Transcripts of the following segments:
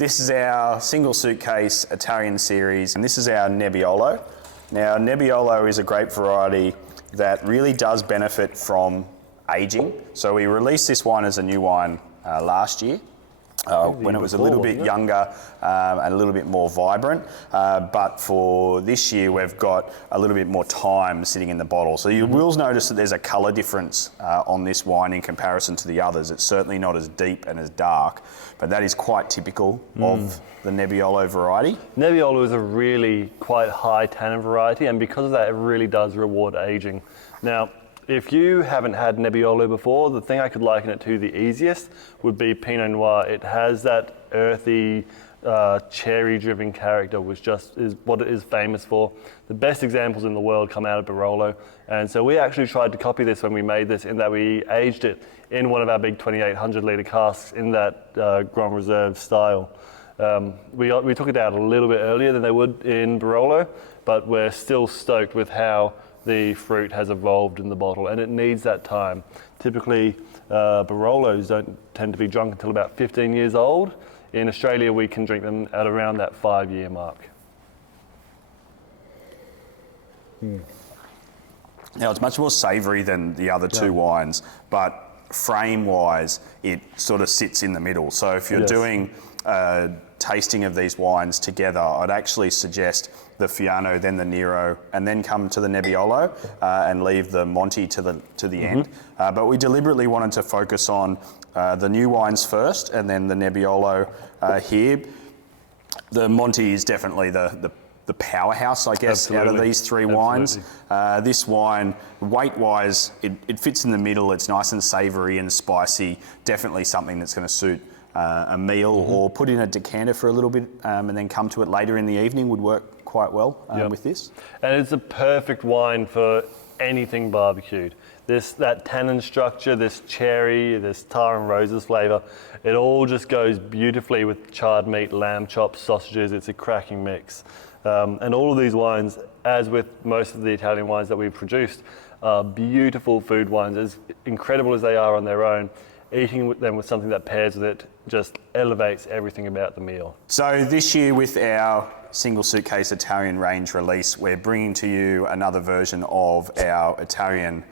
This is our Single Suitcase Italian series, and this is our Nebbiolo. Now, Nebbiolo is a grape variety that really does benefit from aging. So we released this wine as a new wine last year. When it was a little bit younger and a little bit more vibrant. But for this year, we've got a little bit more time sitting in the bottle. So you will notice that there's a colour difference on this wine in comparison to the others. It's certainly not as deep and as dark, but that is quite typical of the Nebbiolo variety. Nebbiolo is a really quite high tannin variety, and because of that, it really does reward aging. Now, if you haven't had Nebbiolo before, the thing I could liken it to the easiest would be Pinot Noir. It has that earthy, cherry-driven character, which just is what it is famous for. The best examples in the world come out of Barolo, and so we actually tried to copy this when we made this, in that we aged it in one of our big 2,800 litre casks in that Grand Reserve style. We took it out a little bit earlier than they would in Barolo, but we're still stoked with how the fruit has evolved in the bottle, and it needs that time. Typically, Barolos don't tend to be drunk until about 15 years old. In Australia, we can drink them at around that 5-year mark. Now, it's much more savoury than the other two wines, but frame-wise, it sort of sits in the middle. So if you're doing tasting of these wines together, I'd actually suggest the Fiano, then the Nero, and then come to the Nebbiolo and leave the Monty to the end. But we deliberately wanted to focus on the new wines first, and then the Nebbiolo here. The Monty is definitely the powerhouse, I guess, out of these three wines. This wine, weight-wise, it fits in the middle. It's nice and savoury and spicy. Definitely something that's going to suit a meal, or put in a decanter for a little bit and then come to it later in the evening would work quite well with this. And it's a perfect wine for anything barbecued. That tannin structure, this cherry, this tar and roses flavour, it all just goes beautifully with charred meat, lamb chops, sausages. It's a cracking mix. And all of these wines, as with most of the Italian wines that we've produced, are beautiful food wines. As incredible as they are on their own, eating them with something that pairs with it just elevates everything about the meal. So this year, with our Single Suitcase Italian range release, we're bringing to you another version of our Italian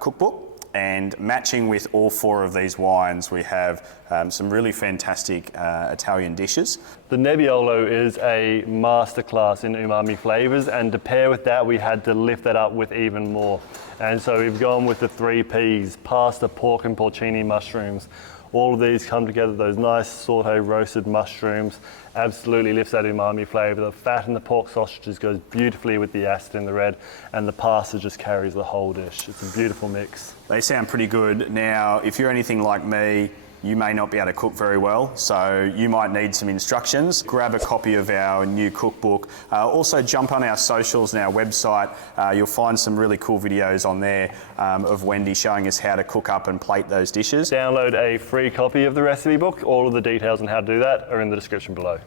cookbook. And matching with all four of these wines, we have some really fantastic Italian dishes. The Nebbiolo is a masterclass in umami flavours, and to pair with that, we had to lift that up with even more. And so we've gone with the 3 Ps, pasta, pork and porcini mushrooms. All of these come together, those nice sauté roasted mushrooms, absolutely lifts that umami flavour. The fat in the pork sausages goes beautifully with the acid in the red, and the pasta just carries the whole dish. It's a beautiful mix. They sound pretty good. Now, if you're anything like me, you may not be able to cook very well, so you might need some instructions. Grab a copy of our new cookbook. Also jump on our socials and our website. You'll find some really cool videos on there of Wendy showing us how to cook up and plate those dishes. Download a free copy of the recipe book. All of the details on how to do that are in the description below.